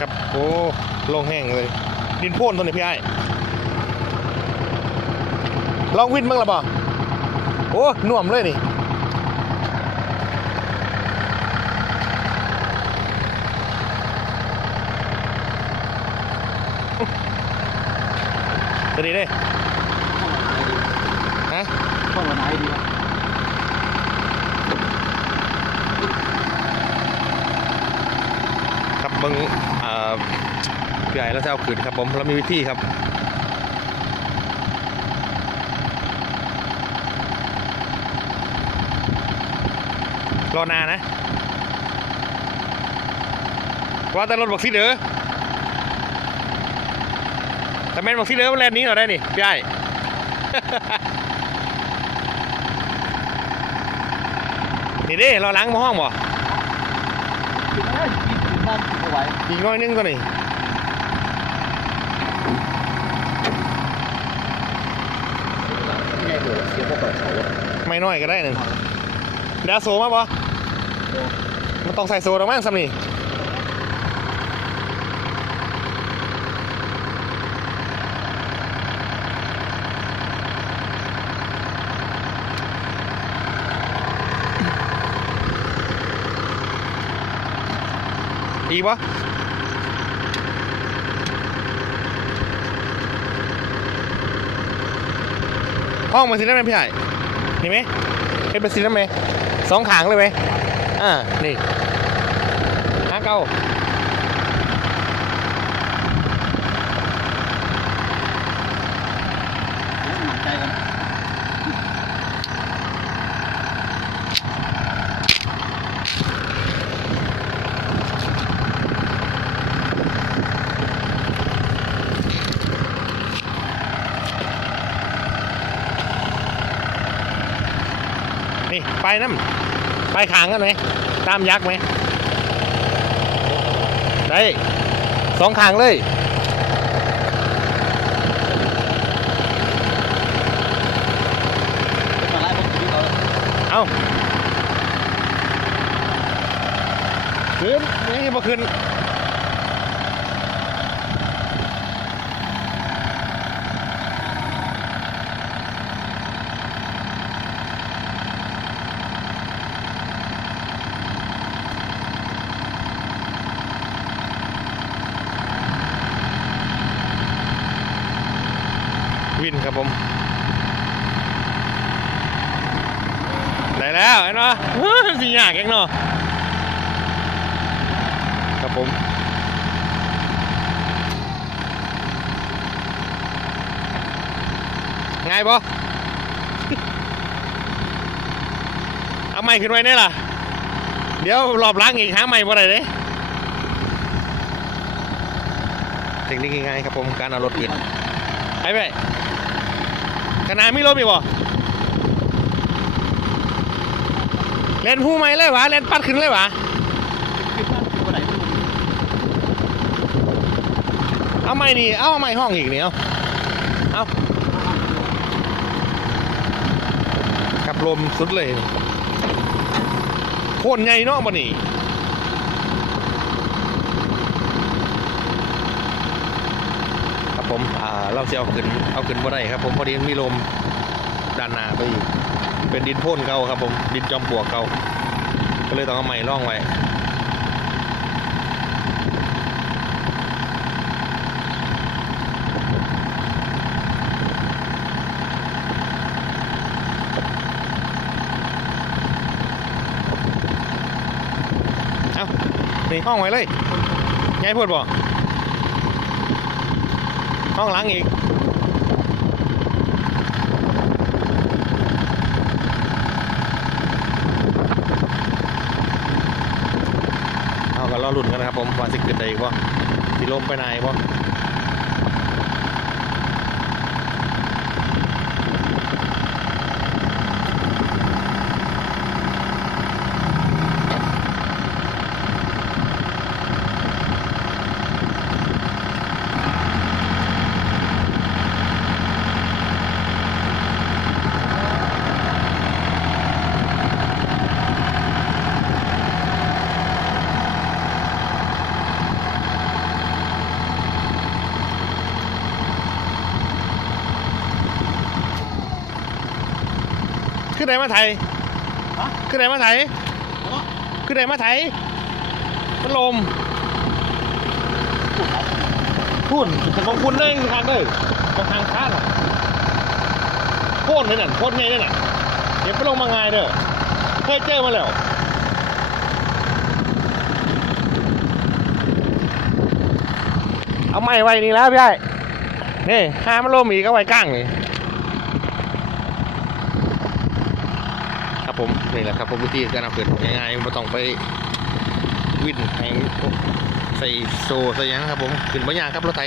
ครับโอ้ลงแห้งเลย ดินโพ่นตัวนี้พี่ไอ้ลองวิ่นบ้างละบ่โอ้หน่วมเลยนี่ตัวนี้เด้ฮะช่องละไหนดีวะ ครับเบิ้ง อ่าพี่แล้วจะเอาขืนครับผมเรามีวิธีครับรอนานะ ว่าแต่รถบอกสิเด้อแต่แม่นบอกสิเด้อมันแลนนี้เราได้นี่พี่ไอ้นี่เด้เราล้างมาห้องบ่ กินได้กินกินนั่นกินเอาไว้อีกน้อยนึงตัวนี้ง่ายเลยเสียพวกเปิดเขาอะไม่น้อยก็ได้หนึ่งเดี๋ยวโซมาบ่มันต้องใส่โซแล้วมั้งสำนี่ ดีปะห้องมันสิได้ไหมพี่ใหญ่เห็นไหมเห็นเป็นสิได้ไหมสองขางเลยไหมอ่า นี่หาเก้า หนักใจกัน นี่ ไปน้ำไปขางกันไหมตามยักษ์ไหมได้สองขางเลยเขาเอาขึ้นนี่มาขึ้น วินครับผมได้แล้วเห็นปะสีหยากเองเนาะครับผมง่ายปะเอาไม้ขึ้นไว้เนี่ยล่ะ เดี๋ยวรอบล้างอีกหาไม้บ่ได้เลยเทคนิคง่ายๆครับผมการเอารถขึ้นไปไป ขนาดมีรถมีกบ่เล่นผู้ไหมเลยวะเล่นปัดขึ้นเลยวะเอาไม้นี่ เอาไม้ห้องอีกเนี่เอาเอาขับลมสุดเลยโคนใหญ่เนาะบ่นี่ ครับผมอ่าเราจะเอาขึ้นเอาขึ้นบ่ได้ครับ ผมพอดีมีลมด้านหน้าไปอีกเป็นดินโพ่นเก่าครับ ผมดินจอมปลวกเก่าก็เลยต้องเอาไม้ร่องไว้เอานี่ห้องไว้เลยยายพูดบ่ ห้องหลังอีกเอาก็รอลุ่นกันนะครับผมว่าสิเกิดอะได้อีกบ่สิลมไปไหนบ่ ขึ้นไหนมาไทยฮะขึ้นไหนมาไทยอ๋อขึ้นไหนมาไทยมันลมพุ่นผมมองพุ่นเลยทางเลยมองทางข้างโค่นเลยน่ะโค่นไงเลยน่ะเดี๋ยวไปลงมาไงายเด้อเคยเจอมาแล้วเอาไม้ไว้นี่แล้วพี่ไอ้นี่ห้ามันลมอีกก็ไว้ก้างนี่ครับ ผม นี่แหละครับผมวิธีการเอาเปิดง่ายๆไม่ต้องไปวิ่นแหงใส่โซ่ใส่ยังครับผม ขึ้นบ่ยากครับรถไถ